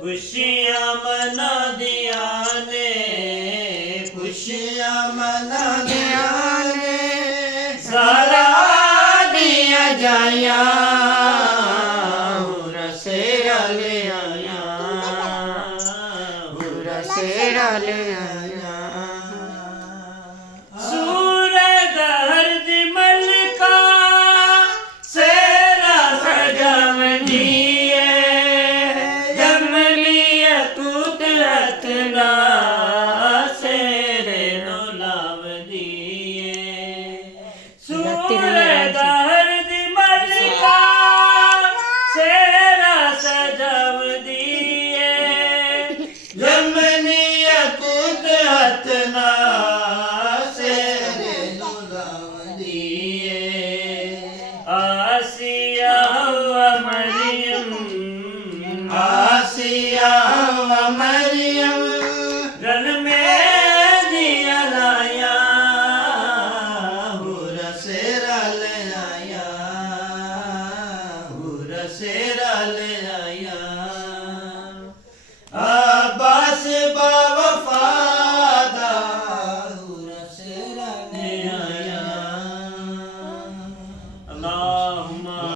खुशियाँ मना दिया ने, खुशियाँ मना दिया ने, सारा दिया जाया रसेरा ले आया, रसेरा ले आया।